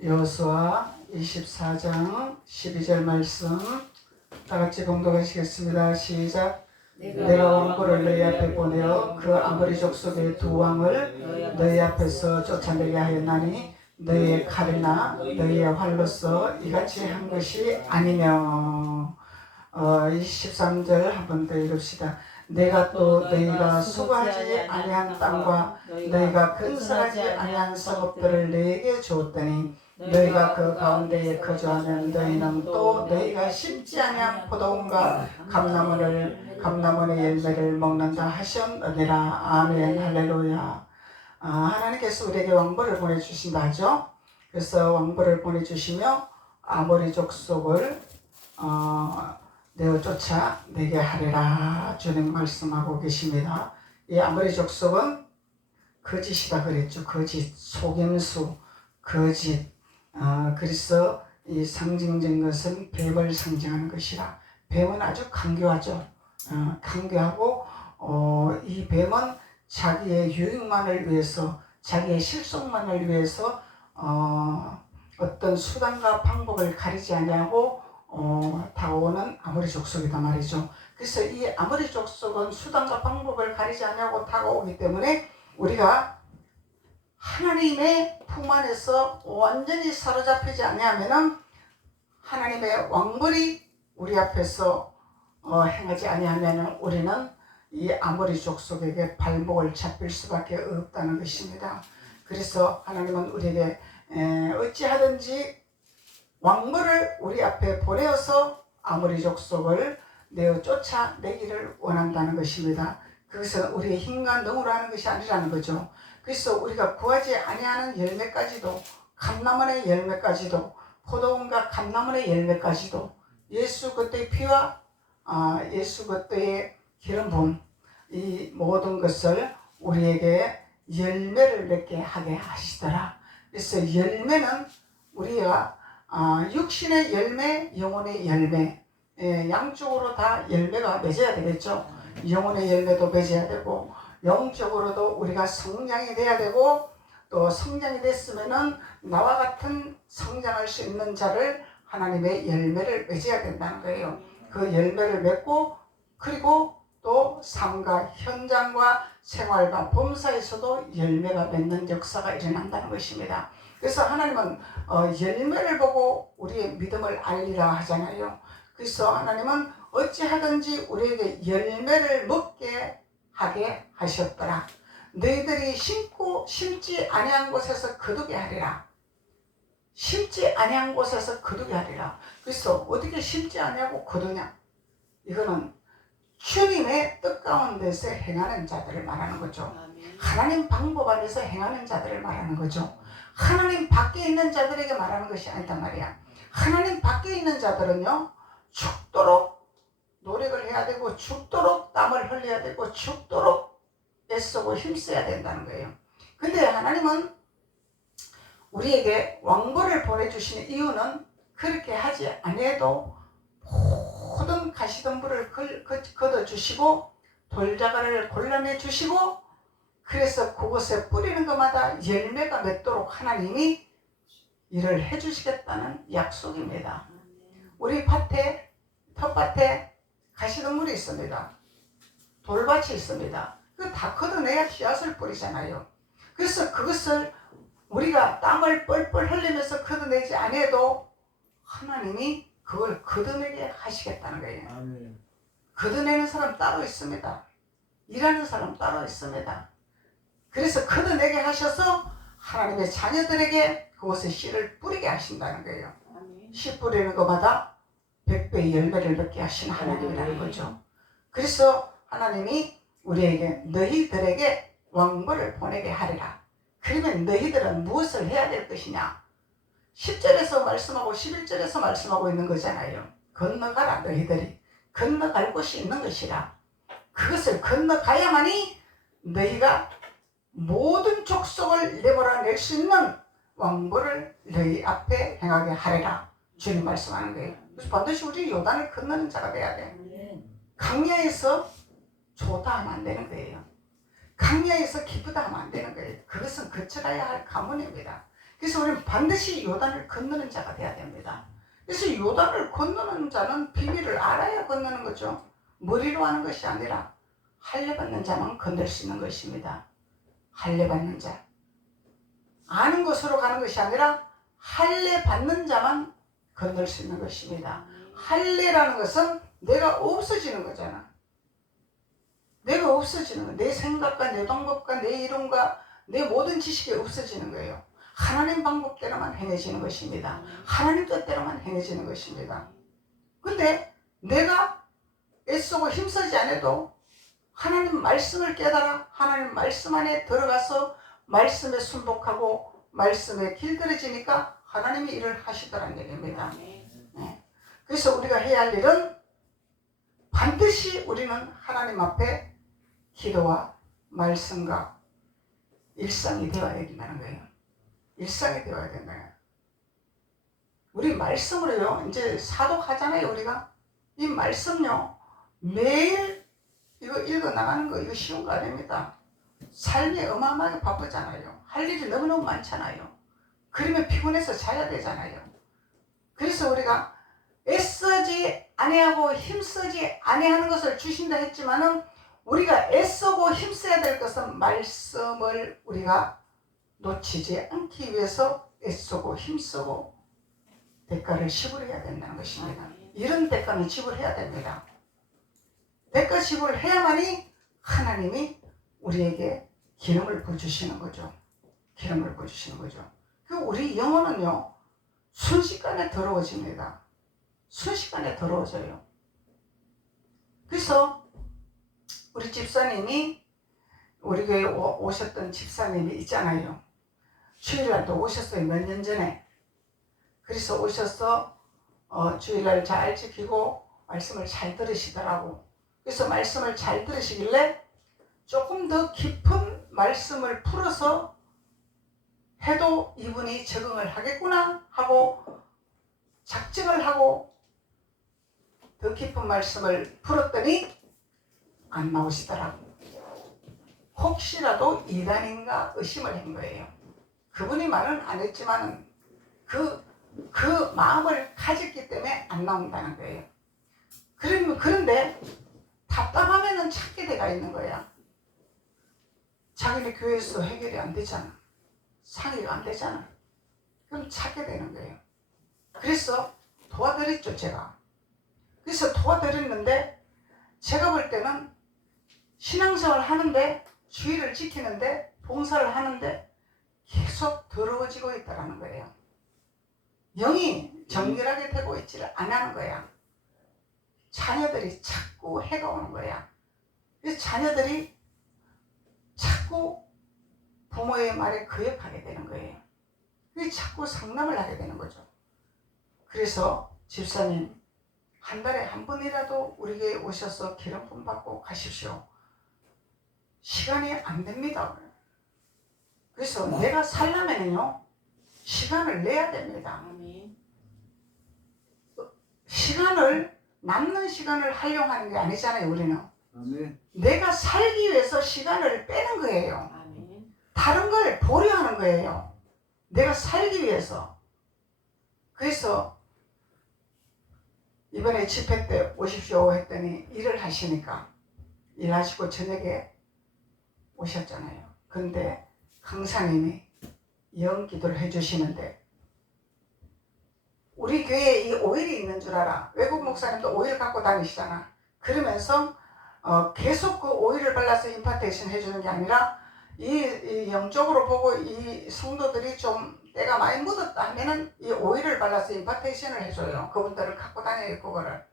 여호수아 24장 12절 말씀 다같이 봉독하시겠습니다. 시작. 내가 왕고를 너희 앞에 보내어 그 아모리 족속의 두 왕을 너희 앞에서 쫓아내게 하였나니 너희의 칼이나 너희의 활로서 이같이 한 것이 아니며. 23절 한 번 더 읽읍시다. 내가 또 너희가 수고하지 아니한 땅과 너희가 건설하지 아니한 성읍들을 너희에게 주었더니 너희가 그 가운데에 거주하면 너희는 또 너희가 심지 아니한 포도원과 감람원의 열매를 먹는다 하셨느니라. 아멘. 할렐루야. 하나님께서 우리에게 왕보를 보내주신다 하죠. 그래서 왕보를 보내주시며 아모리 족속을 내어 쫓아내게 하리라 주님 말씀하고 계십니다. 이 아모리 족속은 거짓이다 그랬죠. 거짓, 속임수, 거짓. 그래서 이 상징적인 것은 뱀을 상징하는 것이라. 뱀은 아주 강교하죠. 강교하고 이 뱀은 자기의 유익만을 위해서, 자기의 실속만을 위해서 어떤 수단과 방법을 가리지 아니하고 다가오는 아모리 족속이다 말이죠. 그래서 이 아모리 족속은 수단과 방법을 가리지 아니하고 다가오기 때문에 우리가 하나님의 품 안에서 완전히 사로잡히지 아니하면은 하나님의 왕벌이 우리 앞에서 행하지 아니하면은 우리는 이 아모리 족속에게 발목을 잡힐 수밖에 없다는 것입니다. 그래서 하나님은 우리에게 어찌하든지 왕벌을 우리 앞에 보내어서 아모리 족속을 내어 쫓아내기를 원한다는 것입니다. 그것은 우리의 힘과 능으로 하는 것이 아니라는 거죠. 그래서 우리가 구하지 아니하는 열매까지도, 감람원의 열매까지도, 포도원과 감람원의 열매까지도 예수 그리스도의 피와 예수 그리스도의 기름 부음, 이 모든 것을 우리에게 열매를 맺게 하게 하시더라. 그래서 열매는 우리가 육신의 열매, 영혼의 열매, 양쪽으로 다 열매가 맺어야 되겠죠. 영혼의 열매도 맺어야 되고 영적으로도 우리가 성장이 돼야 되고, 또 성장이 됐으면은 나와 같은 성장할 수 있는 자를 하나님의 열매를 맺어야 된다는 거예요. 그 열매를 맺고, 그리고 또 삶과 현장과 생활과 범사에서도 열매가 맺는 역사가 일어난다는 것입니다. 그래서 하나님은 열매를 보고 우리의 믿음을 알리라 하잖아요. 그래서 하나님은 어찌하든지 우리에게 열매를 먹게 하게 하셨더라. 너희들이 심지 아니한 곳에서 거두게 하리라. 심지 아니한 곳에서 거두게 하리라. 그래서 어떻게 심지 아니하고 거두냐? 이거는 주님의 뜻 가운데서 행하는 자들을 말하는 거죠. 하나님 방법 안에서 행하는 자들을 말하는 거죠. 하나님 밖에 있는 자들에게 말하는 것이 아니단 말이야. 하나님 밖에 있는 자들은요, 죽도록 노력을 해야 되고, 죽도록 땀을 흘려야 되고, 죽도록 애쓰고 힘써야 된다는 거예요. 근데 하나님은 우리에게 왕벌을 보내주시는 이유는 그렇게 하지 아니해도 모든 가시덤불을 걷어주시고 돌자갈을 골라내주시고, 그래서 그곳에 뿌리는 것마다 열매가 맺도록 하나님이 일을 해주시겠다는 약속입니다. 우리 밭에, 텃밭에 가시덤불이 있습니다. 돌밭이 있습니다. 그거 다 걷어내야 씨앗을 뿌리잖아요. 그래서 그것을 우리가 땀을 뻘뻘 흘리면서 걷어내지 않아도 하나님이 그걸 걷어내게 하시겠다는 거예요. 아멘. 걷어내는 사람 따로 있습니다. 일하는 사람 따로 있습니다. 그래서 걷어내게 하셔서 하나님의 자녀들에게 그곳에 씨를 뿌리게 하신다는 거예요. 아멘. 씨 뿌리는 것마다 100배의 열매를 맺게 하시는 하나님이라는 거죠. 그래서 하나님이 우리에게 너희들에게 왕벌을 보내게 하리라. 그러면 너희들은 무엇을 해야 될 것이냐? 10절에서 말씀하고 11절에서 말씀하고 있는 거잖아요. 건너가라. 너희들이 건너갈 곳이 있는 것이라. 그것을 건너가야만이 너희가 모든 족속을 내몰아낼 수 있는 왕벌을 너희 앞에 행하게 하리라. 주님 말씀하는 거예요. 그래서 반드시 우리 요단을 건너는 자가 돼야 돼. 강야에서 좋다 하면 안 되는 거예요. 강야에서 기쁘다 하면 안 되는 거예요. 그것은 거쳐가야 할 가문입니다. 그래서 우리는 반드시 요단을 건너는 자가 돼야 됩니다. 그래서 요단을 건너는 자는 비밀을 알아야 건너는 거죠. 머리로 하는 것이 아니라 할례 받는 자만 건널 수 있는 것입니다. 할례 받는 자. 아는 것으로 가는 것이 아니라 할례 받는 자만 건널 수 있는 것입니다. 할례라는 것은 내가 없어지는 거잖아. 내가 없어지는 거. 내 생각과 내 방법과 내 이론과 내 모든 지식이 없어지는 거예요. 하나님 방법대로만 행해지는 것입니다. 하나님 뜻대로만 행해지는 것입니다. 근데 내가 애쓰고 힘쓰지 않아도 하나님 말씀을 깨달아 하나님 말씀 안에 들어가서 말씀에 순복하고 말씀에 길들여지니까 하나님이 일을 하시더란 얘기입니다. 네. 그래서 우리가 해야 할 일은 반드시 우리는 하나님 앞에 기도와 말씀과 일상이 되어야 된다는 거예요. 일상이 되어야 된다는. 우리 말씀으로요, 이제 사독하잖아요, 우리가. 이 말씀요, 매일 이거 읽어 나가는 거, 이거 쉬운 거 아닙니다. 삶이 어마어마하게 바쁘잖아요. 할 일이 너무너무 많잖아요. 그러면 피곤해서 자야 되잖아요. 그래서 우리가 애쓰지 아니하고 힘쓰지 아니하는 것을 주신다 했지만은 우리가 애쓰고 힘써야 될 것은 말씀을 우리가 놓치지 않기 위해서 애쓰고 힘쓰고 대가를 지불해야 된다는 것입니다. 이런 대가는 지불해야 됩니다. 대가 지불을 해야만이 하나님이 우리에게 기름을 부어주시는 거죠. 기름을 부어주시는 거죠. 그 우리 영혼은요, 순식간에 더러워집니다. 순식간에 더러워져요. 그래서 우리 집사님이, 우리 교회에 오셨던 집사님이 있잖아요. 주일날도 오셨어요. 몇 년 전에. 그래서 오셔서 주일날 잘 지키고 말씀을 잘 들으시더라고. 그래서 말씀을 잘 들으시길래 조금 더 깊은 말씀을 풀어서 해도 이분이 적응을 하겠구나 하고 작정을 하고 더 깊은 말씀을 풀었더니 안 나오시더라고. 혹시라도 이단인가 의심을 한 거예요. 그분이 말은 안 했지만은 그 마음을 가졌기 때문에 안 나온다는 거예요. 그런데 답답하면은 찾게 돼가 있는 거야. 자기네 교회에서 해결이 안 되잖아. 상의가 안 되잖아. 그럼 찾게 되는 거예요. 그래서 도와드렸죠, 제가. 그래서 도와드렸는데 제가 볼 때는 신앙생활 하는데 주의를 지키는데 봉사를 하는데 계속 더러워지고 있다는 거예요. 영이 정결하게 되고 있지를 안 하는 거야. 자녀들이 자꾸 해가 오는 거야. 그래서 자녀들이 자꾸 부모의 말에 거역하게 되는 거예요. 그래서 자꾸 상담을 하게 되는 거죠. 그래서 집사님, 한 달에 한 번이라도 우리 교회에 오셔서 기름 품 받고 가십시오. 시간이 안 됩니다. 그래서 내가 살려면요, 시간을 내야 됩니다. 시간을, 남는 시간을 활용하는 게 아니잖아요, 우리는. 내가 살기 위해서 시간을 빼는 거예요. 다른 걸 보려 하는 거예요. 내가 살기 위해서. 그래서 이번에 집회 때 오십시오 했더니 일을 하시니까 일하시고 저녁에 오셨잖아요. 근데 강사님이 영기도를 해주시는데 우리 교회에 이 오일이 있는 줄 알아. 외국 목사님도 오일 갖고 다니시잖아. 그러면서 계속 그 오일을 발라서 임파테이션 해주는 게 아니라 이 영적으로 보고 이 성도들이 좀 때가 많이 묻었다 하면은 이 오일을 발라서 임파테이션을 해줘요. 그분들을 갖고 다녀요, 그거를.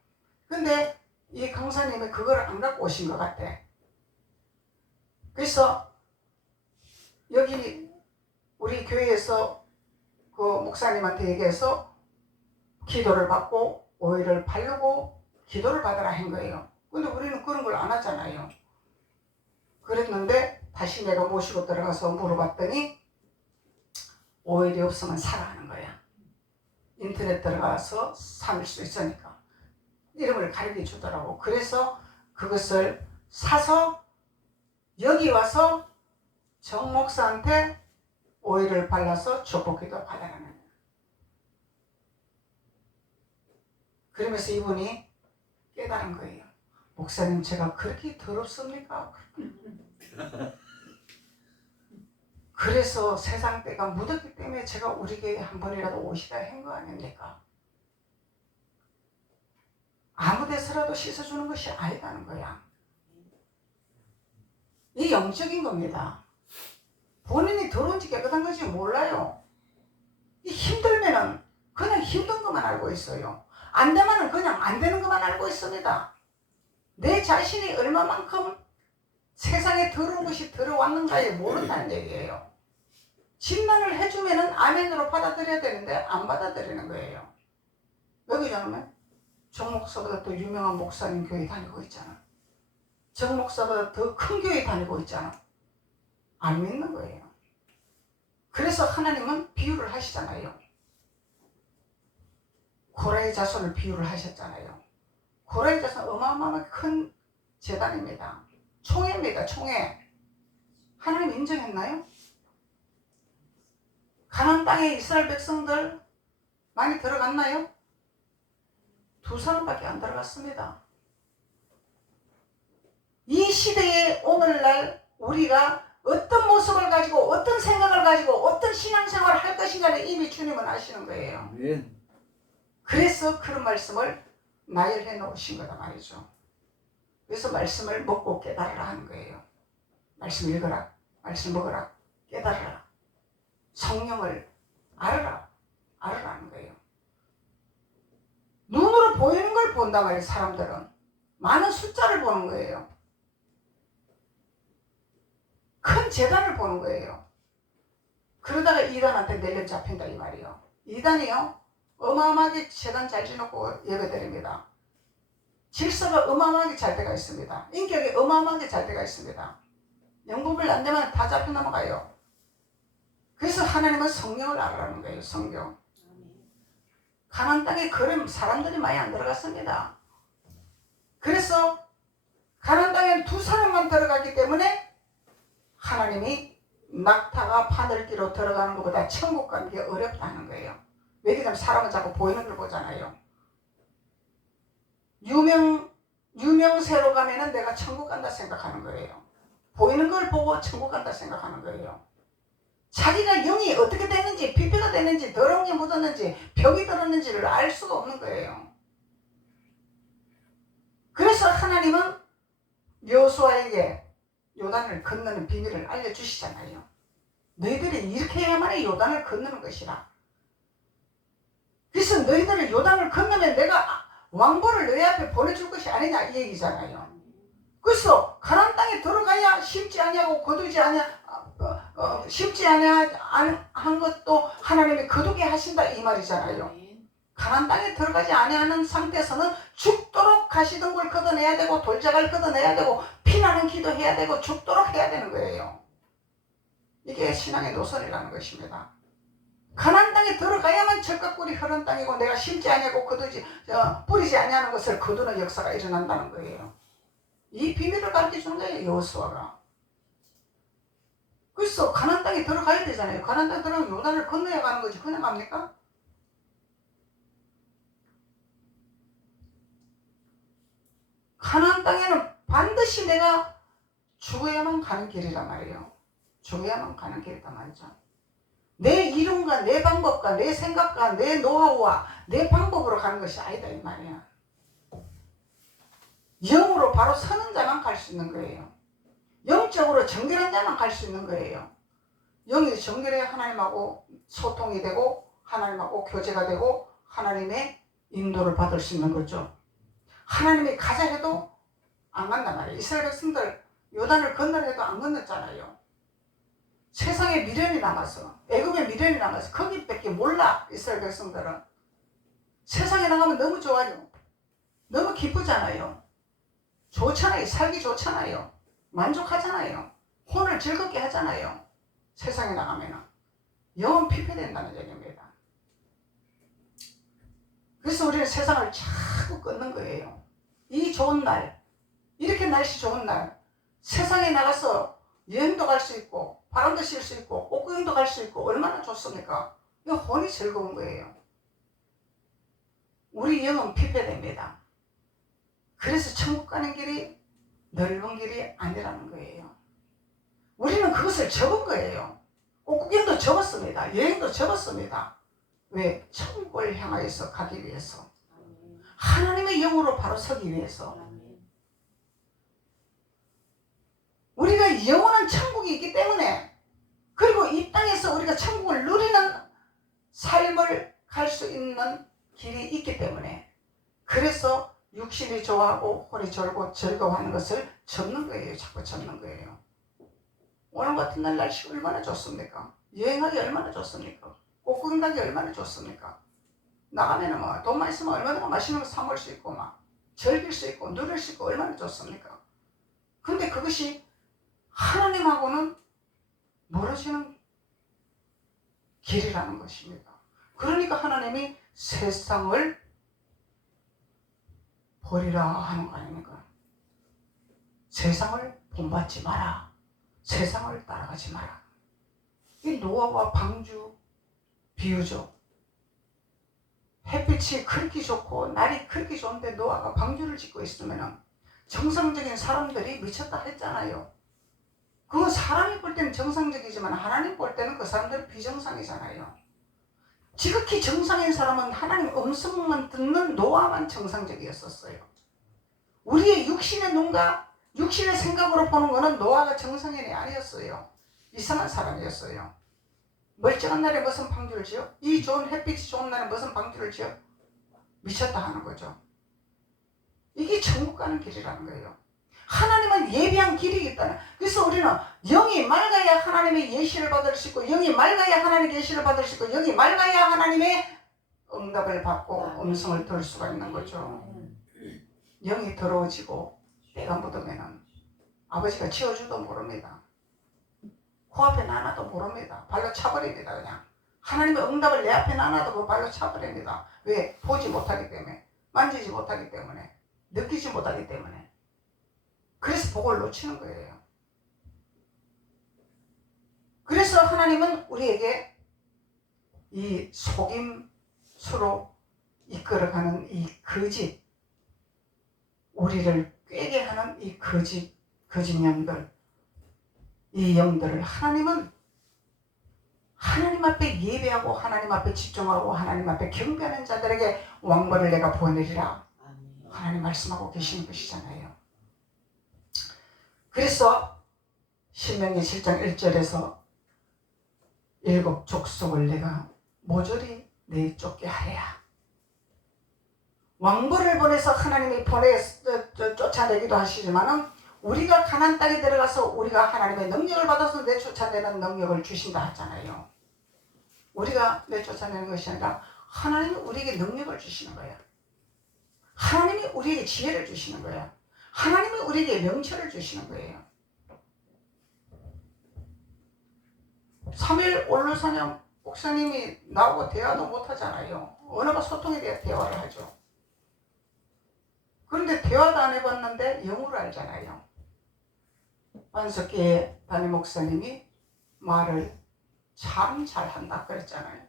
근데 이 강사님이 그걸 안 갖고 오신 것 같아. 그래서 여기 우리 교회에서 그 목사님한테 얘기해서 기도를 받고 오일을 바르고 기도를 받으라 한 거예요. 근데 우리는 그런 걸 안 하잖아요. 그랬는데 다시 내가 모시고 들어가서 물어봤더니 오일이 없으면 사라 하는 거야. 인터넷 들어가서 살 수 있으니까. 이름을 가르쳐 주더라고. 그래서 그것을 사서 여기 와서 정 목사한테 오일을 발라서 축복기도 받아가는 거예요. 그러면서 이분이 깨달은 거예요. 목사님, 제가 그렇게 더럽습니까? 그래서 세상 때가 묻었기 때문에 제가 우리 교회에 한 번이라도 오시다 한 거 아닙니까? 아무 데서라도 씻어주는 것이 아니다는 거야. 이 영적인 겁니다. 본인이 더러운지 깨끗한 건지 몰라요. 이 힘들면은 그냥 힘든 것만 알고 있어요. 안 되면은 그냥 안 되는 것만 알고 있습니다. 내 자신이 얼마만큼 세상에 더러운 것이 들어왔는가에 모른다는 얘기예요. 진단을 해주면은 아멘으로 받아들여야 되는데 안 받아들이는 거예요. 여기 저는 정 목사보다 더 유명한 목사님 교회 다니고 있잖아. 정 목사보다 더 큰 교회 다니고 있잖아. 안 믿는 거예요. 그래서 하나님은 비유를 하시잖아요. 고라의 자손을 비유를 하셨잖아요. 고라의 자손 어마어마하게 큰 재단입니다. 총회입니다. 총회. 하나님 인정했나요? 가나안 땅에 이스라엘 백성들 많이 들어갔나요? 2사람밖에 안 들어갔습니다. 이 시대에 오늘날 우리가 어떤 모습을 가지고 어떤 생각을 가지고 어떤 신앙생활을 할 것인가를 이미 주님은 아시는 거예요. 그래서 그런 말씀을 나열해 놓으신 거다 말이죠. 그래서 말씀을 먹고 깨달으라 하는 거예요. 말씀 읽어라, 말씀 먹어라, 깨달으라, 성령을 알아라, 알아라는 거예요. 눈으로 보이는 걸 본단 말이에요. 사람들은 많은 숫자를 보는 거예요. 큰 재단을 보는 거예요. 그러다가 이단한테 내려 잡힌다 이 말이에요. 이단이요 어마어마하게 재단 잘 지놓고 예배드립니다. 질서가 어마어마하게 잘 돼가 있습니다. 인격이 어마어마하게 잘 돼가 있습니다. 영분별 안 되면 다 잡혀 넘어가요. 그래서 하나님은 성령을 알아라는 거예요. 성경. 가나안 땅에 그런 사람들이 많이 안 들어갔습니다. 그래서 가나안 땅에는 2사람만 들어갔기 때문에 하나님이 낙타가 바늘기로 들어가는 것보다 천국 가는 게 어렵다는 거예요. 왜냐하면 사람은 자꾸 보이는 걸 보잖아요. 유명세로 가면은 내가 천국 간다 생각하는 거예요. 보이는 걸 보고 천국 간다 생각하는 거예요. 자기가 영이 어떻게 됐는지, 피폐가 됐는지, 더러운 게 묻었는지, 벽이 들었는지를 알 수가 없는 거예요. 그래서 하나님은 여호수아에게 요단을 건너는 비밀을 알려주시잖아요. 너희들이 이렇게 해야만 요단을 건너는 것이라. 그래서 너희들은 요단을 건너면 내가 왕보를 너희 앞에 보내줄 것이 아니냐 이 얘기잖아요. 그래서 가나안 땅에 들어가야 쉽지 아니하고 거두지 아니하 쉽지 아니한 것도 하나님이 거두게 하신다 이 말이잖아요. 가나안 땅에 들어가지 아니하는 상태에서는 죽도록 가시덤불 걷어내야 되고 돌자갈 걷어내야 되고 피나는 기도해야 되고 죽도록 해야 되는 거예요. 이게 신앙의 노선이라는 것입니다. 가나안 땅에 들어가야만 젖과 꿀이 흐른 땅이고 내가 심지 아니하고 거두지 뿌리지 아니하는 것을 거두는 역사가 일어난다는 거예요. 이 비밀을 가르쳐주는 거예요. 여호수아가. 그래서 가나안 땅에 들어가야 되잖아요. 가나안 땅에 들어가면 요단을 건너야 가는 거지 그냥 갑니까? 가나안 땅에는 반드시 내가 죽어야만 가는 길이란 말이에요. 죽어야만 가는 길이란 말이죠. 내 이론과 내 방법과 내 생각과 내 노하우와 내 방법으로 가는 것이 아니다 이 말이야. 영으로 바로 서는 자만 갈 수 있는 거예요. 영적으로 정결한 자만 갈 수 있는 거예요. 영이 정결해야 하나님하고 소통이 되고 하나님하고 교제가 되고 하나님의 인도를 받을 수 있는 거죠. 하나님이 가자 해도 안 간단 말이에요. 이스라엘 백성들 요단을 건너려 해도 안 건넜잖아요. 세상에 미련이 남아서 애굽에 미련이 남아서 거기밖에 몰라. 이스라엘 백성들은 세상에 나가면 너무 좋아요. 너무 기쁘잖아요. 좋잖아요. 살기 좋잖아요. 만족하잖아요. 혼을 즐겁게 하잖아요. 세상에 나가면 영은 피폐된다는 얘기입니다. 그래서 우리는 세상을 자꾸 끊는 거예요. 이 좋은 날, 이렇게 날씨 좋은 날 세상에 나가서 여행도 갈 수 있고 바람도 쉴 수 있고 꽃구경도 갈 수 있고 얼마나 좋습니까? 이 혼이 즐거운 거예요. 우리 영은 피폐됩니다. 그래서 천국 가는 길이 넓은 길이 아니라는 거예요. 우리는 그것을 접은 거예요. 꽃구경도 접었습니다. 여행도 접었습니다. 왜? 천국을 향하여서 가기 위해서. 하나님의 영으로 바로 서기 위해서. 우리가 영원한 천국이 있기 때문에, 그리고 이 땅에서 우리가 천국을 누리는 삶을 갈 수 있는 길이 있기 때문에, 그래서 육신이 좋아하고 혼이 졸고 즐거워하는 것을 접는 거예요. 자꾸 접는 거예요. 오늘 같은 날 날씨 얼마나 좋습니까? 여행하기 얼마나 좋습니까? 꽃구경 가기 얼마나 좋습니까? 나가면은 뭐 돈만 있으면 얼마나 맛있는 거 사 먹을 수 있고 막 즐길 수 있고 누릴 수 있고 얼마나 좋습니까? 근데 그것이 하나님하고는 멀어지는 길이라는 것입니다. 그러니까 하나님이 세상을 버리라 하는 거 아닙니까? 세상을 본받지 마라. 세상을 따라가지 마라. 이 노아와 방주 비유죠. 햇빛이 그렇게 좋고 날이 그렇게 좋은데 노아가 방주를 짓고 있으면 정상적인 사람들이 미쳤다 했잖아요. 그건 사람이 볼 때는 정상적이지만 하나님 볼 때는 그 사람들은 비정상이잖아요. 지극히 정상인 사람은 하나님 음성만 듣는 노아만 정상적이었었어요. 우리의 육신의 눈과 육신의 생각으로 보는 거는 노아가 정상인이 아니었어요. 이상한 사람이었어요. 멀쩡한 날에 무슨 방주를 지어? 이 좋은 햇빛이 좋은 날에 무슨 방주를 지어? 미쳤다 하는 거죠. 이게 천국 가는 길이라는 거예요. 하나님은 예비한 길이 있다는. 그래서 우리는 영이 맑아야 하나님의 예시를 받을 수 있고, 영이 맑아야 하나님의 예시를 받을 수 있고, 영이 맑아야 하나님의 응답을 받고 음성을 들을 수가 있는 거죠. 영이 더러워지고 때가 묻으면 아버지가 치워주도 모릅니다. 코앞에 놔놔도 모릅니다. 발로 차버립니다. 그냥 하나님의 응답을 내 앞에 놔놔도 그 발로 차버립니다. 왜? 보지 못하기 때문에, 만지지 못하기 때문에, 느끼지 못하기 때문에. 그래서 복을 놓치는 거예요. 그래서 하나님은 우리에게 이 속임수로 이끌어가는 이 거짓, 우리를 꾀게 하는 이 거짓 영들, 이 영들을 하나님은 하나님 앞에 예배하고 하나님 앞에 집중하고 하나님 앞에 경배하는 자들에게 왕벌을 내가 보내리라. 하나님 말씀하고 계시는 것이잖아요. 그래서 신명기 7장 1절에서 7 족속을 내가 모조리 내쫓게 하랴. 왕벌을 보내서 하나님이 쫓아내기도 하시지만은 우리가 가나안 땅에 들어가서 우리가 하나님의 능력을 받아서 내쫓아내는 능력을 주신다 하잖아요. 우리가 내쫓아내는 것이 아니라 하나님이 우리에게 능력을 주시는 거예요. 하나님이 우리에게 지혜를 주시는 거예요. 하나님이 우리에게 명철을 주시는 거예요. 3일 올루사냥 목사님이 나오고 대화도 못하잖아요. 언어가 소통에 대해 대화를 하죠. 그런데 대화도 안 해봤는데 영어를 알잖아요. 반석기의 담임 목사님이 말을 참 잘한다 그랬잖아요.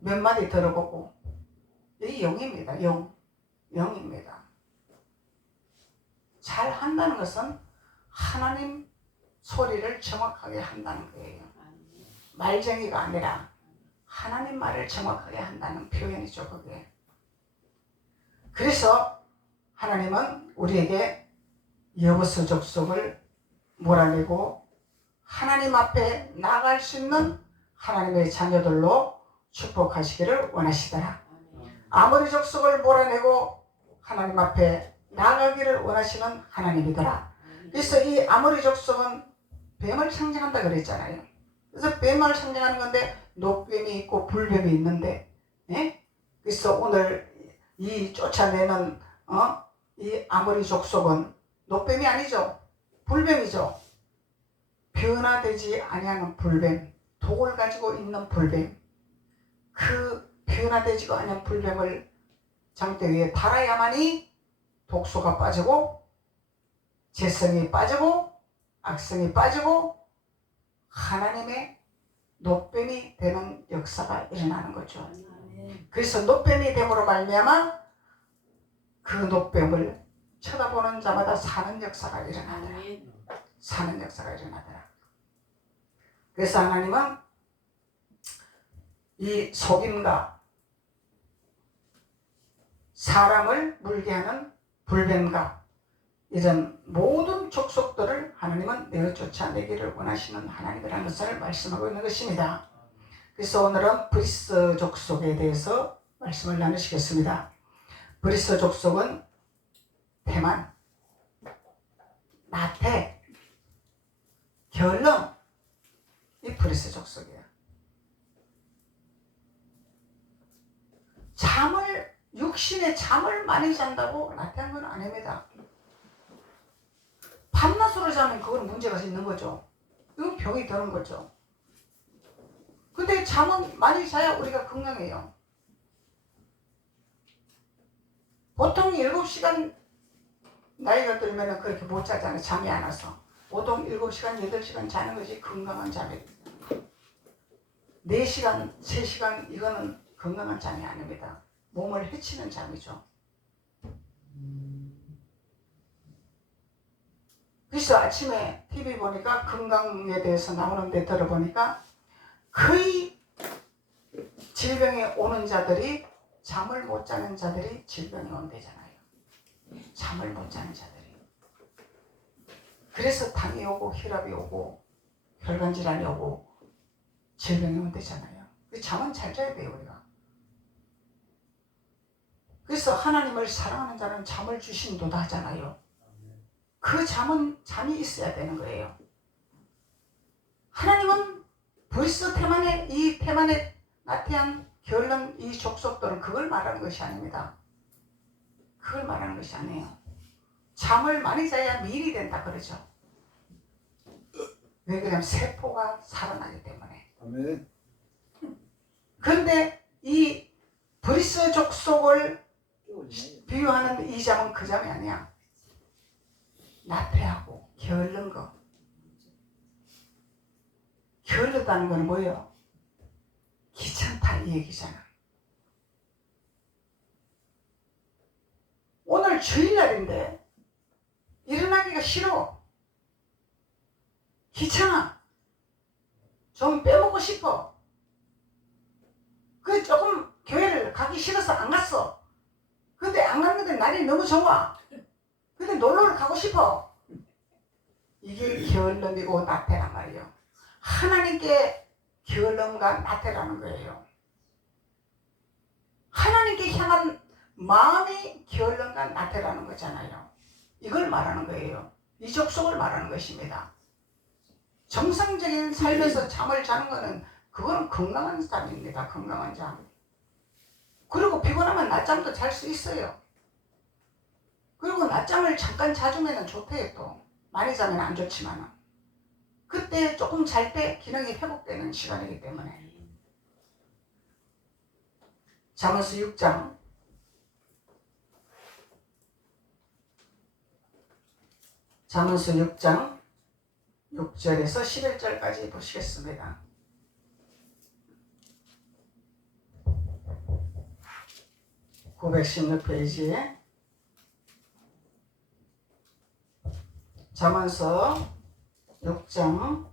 몇 마디 들어보고 이 영입니다. 영입니다. 잘한다는 것은 하나님 소리를 정확하게 한다는 거예요. 말쟁이가 아니라 하나님 말을 정확하게 한다는 표현이죠. 그게. 그래서 하나님은 우리에게 여호수 족속을 몰아내고 하나님 앞에 나아갈 수 있는 하나님의 자녀들로 축복하시기를 원하시더라. 아모리 족속을 몰아내고 하나님 앞에 나아가기를 원하시는 하나님이더라. 그래서 이 아모리 족속은 뱀을 상징한다 그랬잖아요. 그래서 뱀을 상징하는 건데 녹뱀이 있고 불뱀이 있는데, 예? 그래서 오늘 이 쫓아내는 이 아모리 족속은 녹뱀이 아니죠. 불뱀이죠. 변화되지 아니하는 불뱀, 독을 가지고 있는 불뱀. 그 변화되지 않은 불뱀을 장대 위에 달아야만이 독소가 빠지고 재성이 빠지고 악성이 빠지고 하나님의 노뱀이 되는 역사가 일어나는 거죠. 그래서 노뱀이 됨으로 말미암아 그 노뱀을 쳐다보는 자마다 사는 역사가 일어나더라. 사는 역사가 일어나더라. 그래서 하나님은 이 속임과 사람을 물게 하는 불뱀과 이런 모든 족속들을 하나님은 내어 쫓아내기를 원하시는 하나님이라는 것을 말씀하고 있는 것입니다. 그래서 오늘은 브리스 족속에 대해서 말씀을 나누시겠습니다. 브리스 족속은 대만, 나태, 결렁, 이 브리스 족속이에요. 육신의 잠을 많이 잔다고 나태한 건 아닙니다. 밤낮으로 자면 그건 문제가 있는 거죠. 이건 병이 드는 거죠. 근데 잠은 많이 자야 우리가 건강해요. 보통 7시간 나이가 들면 그렇게 못 자잖아요. 잠이 안 와서. 보통 7시간, 8시간 자는 것이 건강한 잠입니다. 4시간, 3시간 이거는 건강한 잠이 아닙니다. 몸을 해치는 잠이죠. 그래서 아침에 TV 보니까 건강에 대해서 나오는데 들어보니까 거의 질병에 오는 자들이 잠을 못 자는 자들이 질병에 온대잖아요. 잠을 못 자는 자들이. 그래서 당이 오고 혈압이 오고 혈관 질환이 오고 질병이 온대잖아요. 잠은 잘 자야 돼요, 우리가. 그래서 하나님을 사랑하는 자는 잠을 주신도다 하잖아요. 그 잠이 있어야 되는 거예요. 하나님은 브리스 테만의 이 테만의 나태한 결렁 이 족속들은 그걸 말하는 것이 아닙니다. 그걸 말하는 것이 아니에요. 잠을 많이 자야 미일이 된다 그러죠. 왜 그러냐면 세포가 살아나기 때문에. 아멘. 그런데 이 브리스 족속을 비유하는 이 잠은 그 잠이 아니야. 나태하고 게을른 거. 게을르다는 건 뭐예요? 귀찮다 이 얘기잖아. 오늘 주일날인데 일어나기가 싫어. 귀찮아. 좀 빼먹고 싶어. 그 조금 교회를 가기 싫어서 안 갔어. 근데 안 갔는데 날이 너무 좋아. 근데 놀러를 가고 싶어. 이게 게을름이고 나태란 말이에요. 하나님께 게을름과 나태라는 거예요. 하나님께 향한 마음이 게을름과 나태라는 거잖아요. 이걸 말하는 거예요. 이 족속을 말하는 것입니다. 정상적인 삶에서 잠을 자는 거는 그거는 건강한 잠입니다. 건강한 잠. 그리고 피곤하면 낮잠도 잘 수 있어요. 그리고 낮잠을 잠깐 자주면 좋대요. 또 많이 자면 안 좋지만 그때 조금 잘 때 기능이 회복되는 시간이기 때문에. 잠언서 6장 6절에서 11절까지 보시겠습니다. (916페이지에) 잠언서 6장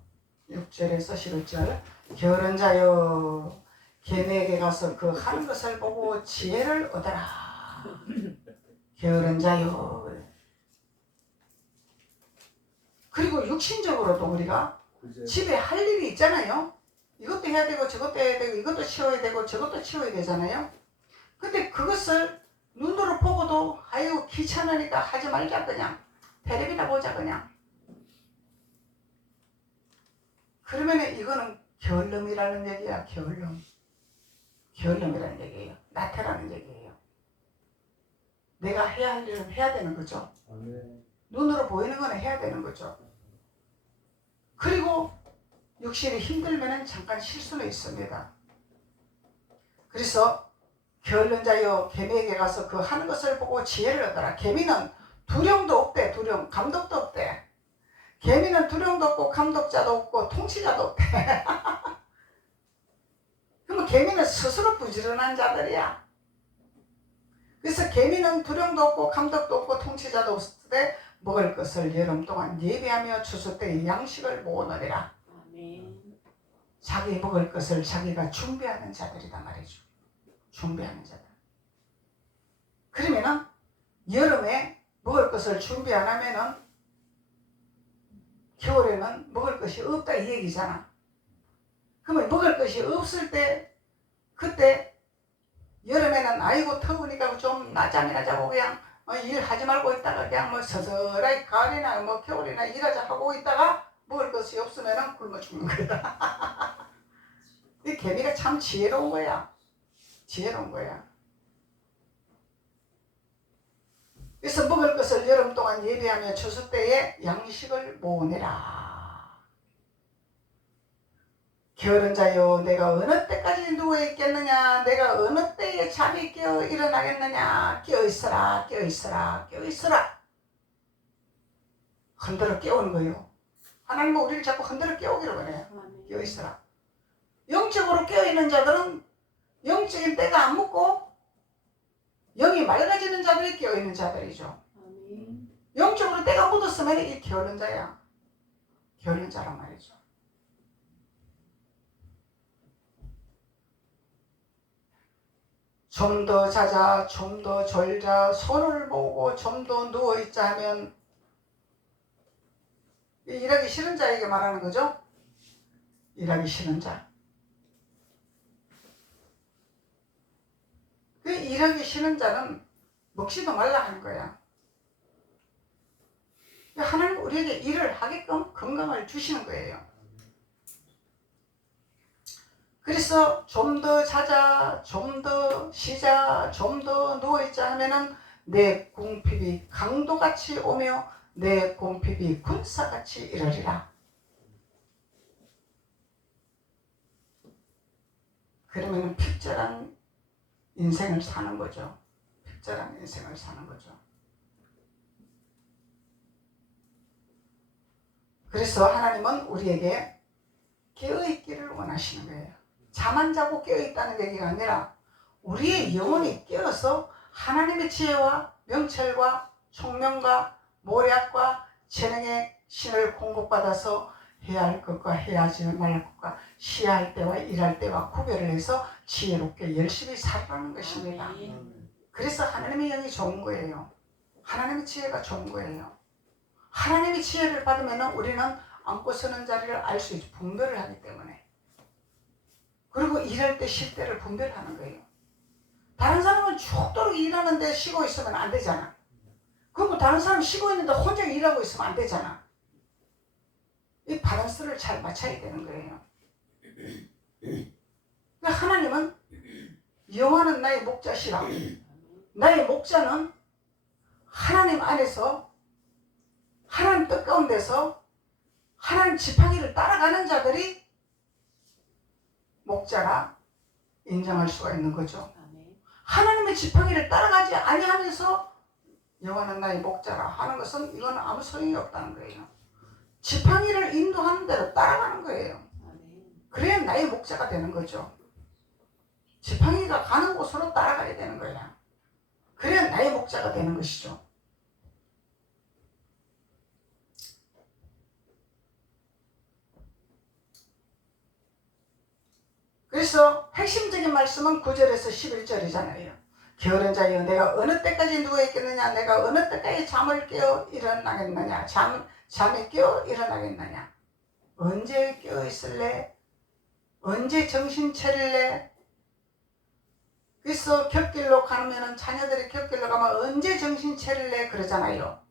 6절에서 11절. 게으른 자여 걔네에게 가서 그 하는 것을 보고 지혜를 얻어라. 게으른 자여. 그리고 육신적으로도 우리가 집에 할 일이 있잖아요. 이것도 해야 되고 저것도 해야 되고 이것도 치워야 되고 저것도 치워야 되잖아요. 근데 그것을 눈으로 보고도 아유 귀찮으니까 하지 말자, 그냥 텔레비나 보자 그냥. 그러면 이거는 게을름이라는 얘기야. 게을름이라는 얘기예요. 나태라는 얘기예요. 내가 해야 할 일은 해야 되는 거죠. 눈으로 보이는 건 해야 되는 거죠. 그리고 육신이 힘들면 잠깐 쉴 수는 있습니다. 그래서 게을른 자여 개미에게 가서 그 하는 것을 보고 지혜를 얻어라. 개미는 두려움도 없대. 두려움, 감독도 없대. 개미는 두령도 없고 감독자도 없고 통치자도 없대. 그러면 개미는 스스로 부지런한 자들이야. 그래서 개미는 두령도 없고 감독도 없고 통치자도 없을 때 먹을 것을 여름 동안 예비하며 추수 때의 양식을 모으느니라. 자기 먹을 것을 자기가 준비하는 자들이다 말이죠. 준비하는 자들. 그러면은 여름에 먹을 것을 준비 안 하면은 겨울에는 먹을 것이 없다 이 얘기잖아. 그러면 먹을 것이 없을 때 그때 여름에는 아이고 더우니까 좀 낮잠이나 자고 그냥 일하지 말고 있다가 그냥 뭐 서서라이 가을이나 뭐 겨울이나 일하자 하고 있다가 먹을 것이 없으면은 굶어 죽는 거야. 이 개미가 참 지혜로운 거야. 지혜로운 거야. 그래서 먹을 것을 여름 동안 예비하며 추수 때에 양식을 모으니라. 게으른 자여 내가 어느 때까지 누워있겠느냐. 내가 어느 때에 잠이 깨어 일어나겠느냐. 깨어있어라 깨어있어라 깨어있어라. 흔들어 깨우는 거예요. 하나님은 우리를 자꾸 흔들어 깨우기로 그래요. 깨어있어라. 영적으로 깨어있는 자들은 영적인 때가 안 묻고 영이 맑아지는 자들이 깨어있는 자들이죠. 영적으로 때가 묻었으면 이 게으른 자야. 게으른 자란 말이죠. 좀 더 자자, 좀 더 졸자, 손을 모으고 좀 더 누워있자 하면 일하기 싫은 자에게 말하는 거죠. 일하기 싫은 자. 그 일하기 싫은 자는 먹지도 말라 하는 거야. 하나님 우리에게 일을 하게끔 건강을 주시는 거예요. 그래서 좀 더 자자, 좀 더 쉬자, 좀 더 누워있자 하면은 내 궁핍이 강도같이 오며 내 궁핍이 군사같이 이르리라. 그러면은 핍절한 인생을 사는 거죠. 핍절한 인생을 사는 거죠. 그래서 하나님은 우리에게 깨어있기를 원하시는 거예요. 잠 안 자고 깨어있다는 얘기가 아니라 우리의 영혼이 깨어서 하나님의 지혜와 명철과 총명과 모략과 재능의 신을 공급받아서 해야 할 것과 해야 하지 말할 것과 쉬어야 할 때와 일할 때와 구별을 해서 지혜롭게 열심히 살아가는 것입니다. 그래서 하나님의 영이 좋은 거예요. 하나님의 지혜가 좋은 거예요. 하나님의 지혜를 받으면 우리는 앉고 서는 자리를 알 수 있죠. 분별을 하기 때문에. 그리고 일할 때 쉴 때를 분별하는 거예요. 다른 사람은 죽도록 일하는데 쉬고 있으면 안 되잖아. 그리고 다른 사람 쉬고 있는데 혼자 일하고 있으면 안 되잖아. 이 밸런스를 잘 맞춰야 되는 거예요. 그러니까 하나님은 여호와는 나의 목자시라. 나의 목자는 하나님 안에서 하나님 뜻 가운데서 하나님 지팡이를 따라가는 자들이 목자라 인정할 수가 있는 거죠. 하나님의 지팡이를 따라가지 아니하면서 여호와는 나의 목자라 하는 것은 이건 아무 소용이 없다는 거예요. 지팡이를 인도하는 대로 따라가는 거예요. 그래야 나의 목자가 되는 거죠. 지팡이가 가는 곳으로 따라가야 되는 거야. 그래야 나의 목자가 되는 것이죠. 그래서 핵심적인 말씀은 9절에서 11절이잖아요. 게으른 자여 내가 어느 때까지 누워있겠느냐. 내가 어느 때까지 잠을 깨어 일어나겠느냐. 잠에 깨어 일어나겠느냐. 언제 깨어 있을래? 언제 정신 차릴래? 그래서 곁길로 가면 자녀들이 곁길로 가면 언제 정신 차릴래? 그러잖아요.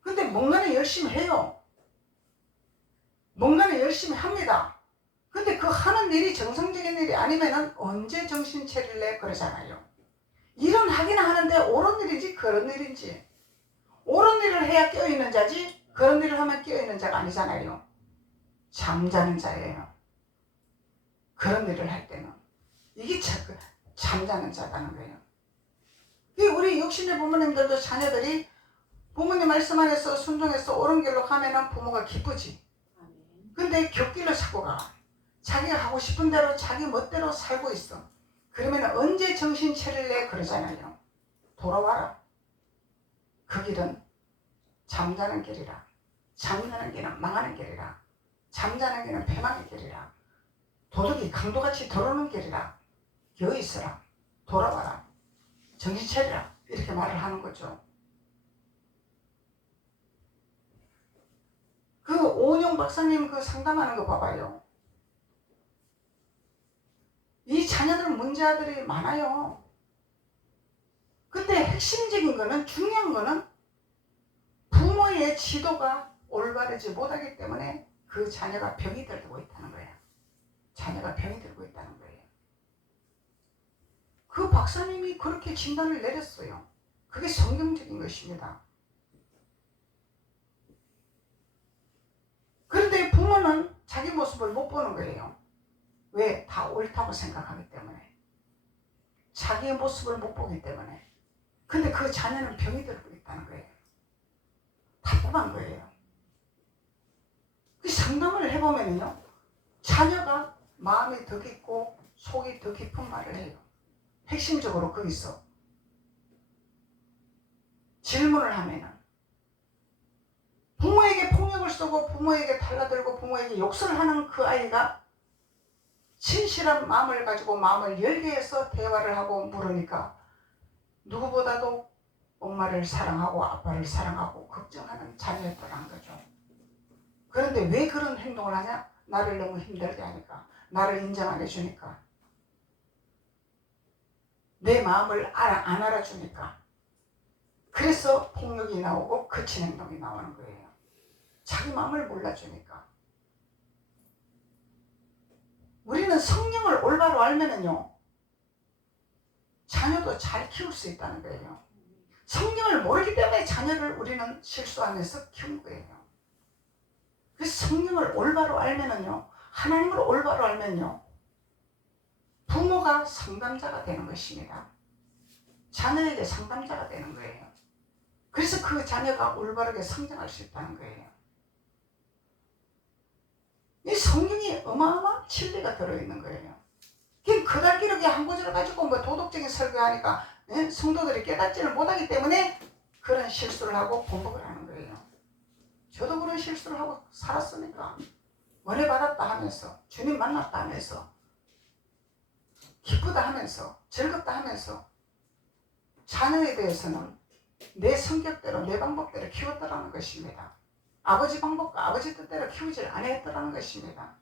근데 뭔가는 열심히 해요. 뭔가는 열심히 합니다. 근데 그 하는 일이 정상적인 일이 아니면은 언제 정신 차릴래? 그러잖아요. 일은 하긴 하는데 옳은 일인지 그런 일인지. 옳은 일을 해야 깨어있는 자지 그런 일을 하면 깨어있는 자가 아니잖아요. 잠자는 자예요. 그런 일을 할 때는. 이게 잠자는 자라는 거예요. 우리 육신의 부모님들도 자녀들이 부모님 말씀 안에서 순종해서 옳은 길로 가면은 부모가 기쁘지. 근데 곁길로 자꾸 가. 자기가 하고 싶은 대로 자기 멋대로 살고 있어. 그러면 언제 정신 차릴래 그러잖아요. 돌아와라. 그 길은 잠자는 길이라. 잠자는 길은 망하는 길이라. 잠자는 길은 패망의 길이라. 도둑이 강도같이 들어오는 길이라. 여기 있어라. 돌아와라. 정신 차리라. 이렇게 말을 하는 거죠. 그 오은영 박사님 그 상담하는 거 봐봐요. 이 자녀들 문제아들이 많아요. 근데 핵심적인 거는, 중요한 거는 부모의 지도가 올바르지 못하기 때문에 그 자녀가 병이 들고 있다는 거예요. 자녀가 병이 들고 있다는 거예요. 그 박사님이 그렇게 진단을 내렸어요. 그게 성경적인 것입니다. 그런데 부모는 자기 모습을 못 보는 거예요. 왜? 다 옳다고 생각하기 때문에. 자기의 모습을 못 보기 때문에. 근데 그 자녀는 병이 들고 있다는 거예요. 답답한 거예요. 그 상담을 해보면요, 자녀가 마음이 더 깊고 속이 더 깊은 말을 해요. 핵심적으로 거기서 질문을 하면은 부모에게 폭력을 쏘고 부모에게 달라들고 부모에게 욕설을 하는 그 아이가 진실한 마음을 가지고 마음을 열게 해서 대화를 하고 물으니까 누구보다도 엄마를 사랑하고 아빠를 사랑하고 걱정하는 자녀였더라는 거죠. 그런데 왜 그런 행동을 하냐? 나를 너무 힘들게 하니까, 나를 인정 안 해주니까, 내 마음을 안 알아주니까. 그래서 폭력이 나오고 거친 행동이 나오는 거예요. 자기 마음을 몰라주니까. 우리는 성령을 올바로 알면은요, 자녀도 잘 키울 수 있다는 거예요. 성령을 모르기 때문에 자녀를 우리는 실수하면서 키운 거예요. 그래서 성령을 올바로 알면은요, 하나님을 올바로 알면요, 부모가 상담자가 되는 것입니다. 자녀에게 상담자가 되는 거예요. 그래서 그 자녀가 올바르게 성장할 수 있다는 거예요. 이 성경이 어마어마한 진리가 들어있는 거예요. 그냥 그달기록이 한 구절을 가지고 뭐 도덕적인 설교하니까 성도들이 깨닫지를 못하기 때문에 그런 실수를 하고 공복을 하는 거예요. 저도 그런 실수를 하고 살았으니까, 은혜 받았다 하면서, 주님 만났다 하면서, 기쁘다 하면서, 즐겁다 하면서 자녀에 대해서는 내 성격대로 내 방법대로 키웠더라는 것입니다. 아버지 방법과 아버지 뜻대로 키우질 않았더라는 것입니다.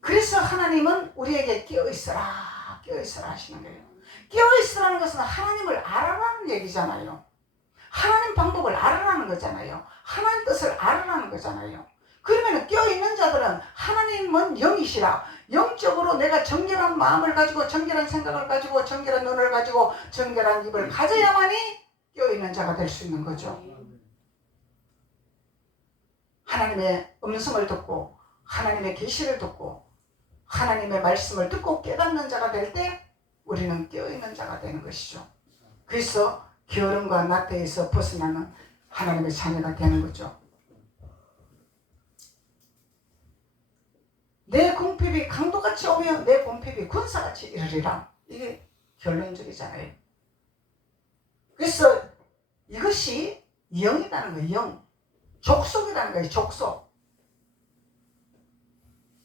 그래서 하나님은 우리에게 깨어있어라, 깨어있어라 하시는 거예요. 깨어있으라는 것은 하나님을 알아라는 얘기잖아요. 하나님 방법을 알아라는 거잖아요. 하나님 뜻을 알아라는 거잖아요. 그러면 깨어있는 자들은 하나님은 영이시라, 영적으로 내가 정결한 마음을 가지고 정결한 생각을 가지고 정결한 눈을 가지고 정결한 입을 가져야만이 깨어있는 자가 될 수 있는 거죠. 하나님의 음성을 듣고 하나님의 계시를 듣고 하나님의 말씀을 듣고 깨닫는 자가 될 때 우리는 깨어있는 자가 되는 것이죠. 그래서 게으름과 나태에서 벗어나는 하나님의 자녀가 되는 거죠. 내 궁핍이 강도같이 오면 내 궁핍이 군사같이 이르리라. 이게 결론적이잖아요. 그래서 이것이 영이라는 거예요. 영. 족속이라는 거예요. 족속.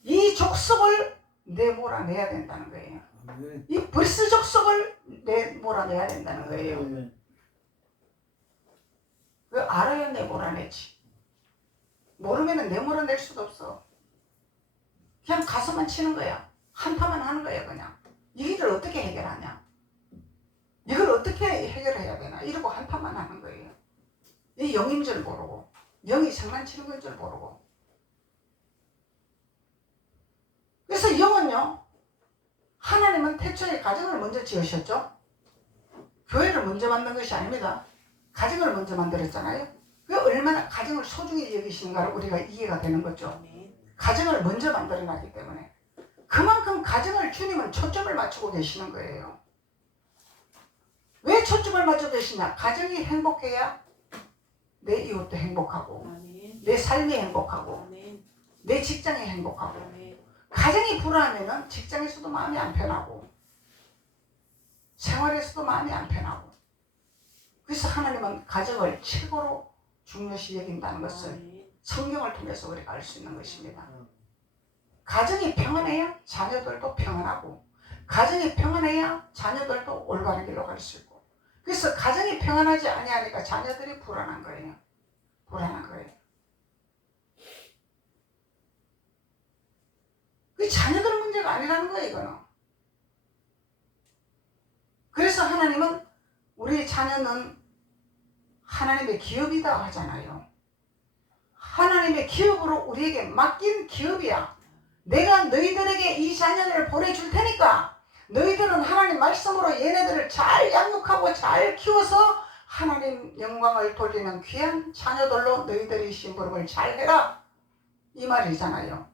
이 족속을 내몰아내야 된다는 거예요. 이 브리스 족속을 내몰아내야 된다는 거예요. 그 알아야 내몰아내지. 모르면 내몰아낼 수도 없어. 그냥 가서만 치는 거야. 한타만 하는 거야. 그냥 이 일을 어떻게 해결하냐, 이걸 어떻게 해결해야 되나, 이러고 한타만 하는 거예요. 이 영인 줄 모르고, 영이 장난치는 건 줄 모르고. 그래서 영은요, 하나님은 태초에 가정을 먼저 지으셨죠. 교회를 먼저 만든 것이 아닙니다. 가정을 먼저 만들었잖아요. 그 얼마나 가정을 소중히 여기시는가를 우리가 이해가 되는 거죠. 가정을 먼저 만들어놨기 때문에 그만큼 가정을 주님은 초점을 맞추고 계시는 거예요. 왜 초점을 맞춰 계시냐? 가정이 행복해야 내 이웃도 행복하고 내 삶이 행복하고 내 직장이 행복하고 가정이 불안하면 직장에서도 마음이 안 편하고 생활에서도 마음이 안 편하고 그래서 하나님은 가정을 최고로 중요시 여긴다는 것을 성경을 통해서 우리가 알 수 있는 것입니다. 가정이 평안해야 자녀들도 평안하고 가정이 평안해야 자녀들도 올바른 길로 갈 수 있고 그래서 가정이 평안하지 아니하니까 자녀들이 불안한 거예요. 불안한 거예요. 그 자녀들 문제가 아니라는 거예요. 이거는. 그래서 하나님은 우리 자녀는 하나님의 기업이다 하잖아요. 하나님의 기업으로 우리에게 맡긴 기업이야. 내가 너희들에게 이 자녀를 보내줄 테니까 너희들은 하나님 말씀으로 얘네들을 잘 양육하고 잘 키워서 하나님 영광을 돌리는 귀한 자녀들로 너희들이 심부름을 잘 해라 이 말이잖아요.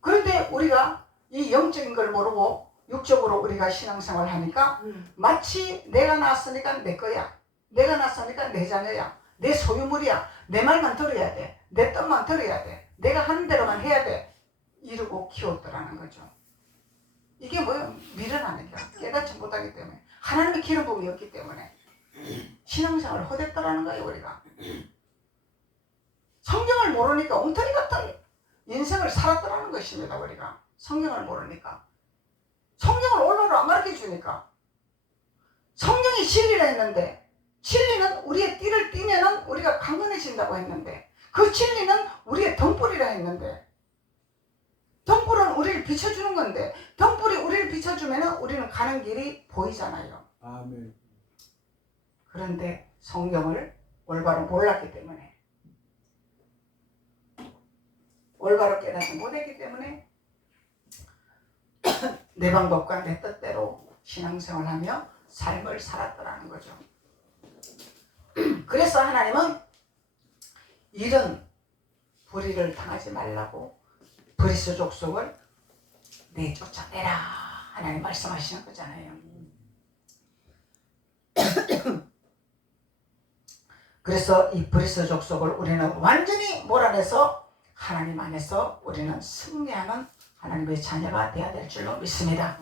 그런데 우리가 이 영적인 걸 모르고 육적으로 우리가 신앙생활을 하니까 마치 내가 낳았으니까 내 거야. 내가 낳았으니까 내 자녀야. 내 소유물이야. 내 말만 들어야 돼. 내 뜻만 들어야 돼. 내가 하는 대로만 해야 돼. 이러고 키웠더라는 거죠. 이게 뭐예요? 미련하는 게 깨닫지 못하기 때문에 하나님의 기름 부음이 없기 때문에 신앙생활을 헛했더라는 거예요. 우리가 성경을 모르니까 엉터리 같은 인생을 살았더라는 것입니다. 우리가 성경을 모르니까 성경을 올바로 안 가르쳐 주니까 성경이 진리라 했는데 진리는 우리의 띠를 띠면은 우리가 강건해진다고 했는데 그 진리는 우리의 등불이라 했는데 등불은 우리를 비춰주는 건데 등불이 우리를 비춰주면은 우리는 가는 길이 보이잖아요. 아멘. 그런데 성경을 올바로 몰랐기 때문에 올바로 깨닫지 못했기 때문에 내 방법과 내 뜻대로 신앙생활하며 삶을 살았더라는 거죠. 그래서 하나님은 이런 불의를 당하지 말라고 브리스 족속을 내쫓아내라 하나님 말씀하시는 거잖아요. 그래서 이 브리스 족속을 우리는 완전히 몰아내서 하나님 안에서 우리는 승리하는 하나님의 자녀가 되어야 될 줄로 믿습니다.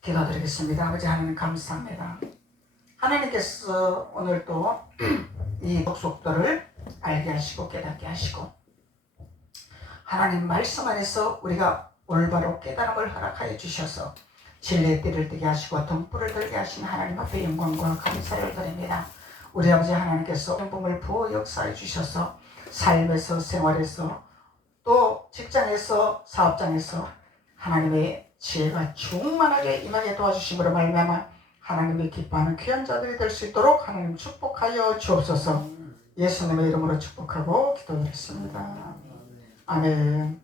기도드리겠습니다. 아버지 하나님 감사합니다. 하나님께서 오늘 또 이 족속들을 알게 하시고 깨닫게 하시고 하나님 말씀 안에서 우리가 올바로 깨달음을 허락하여 주셔서 진리의 띠를 뜨게 하시고 등불을 들게 하신 하나님 앞에 영광과 감사를 드립니다. 우리 아버지 하나님께서 복음을 부어 역사해 주셔서 삶에서 생활에서 또 직장에서 사업장에서 하나님의 지혜가 충만하게 임하게 도와주심으로 말미암아 하나님이 기뻐하는 귀한 자들이 될 수 있도록 하나님 축복하여 주옵소서. 예수님의 이름으로 축복하고 기도드렸습니다. 아멘.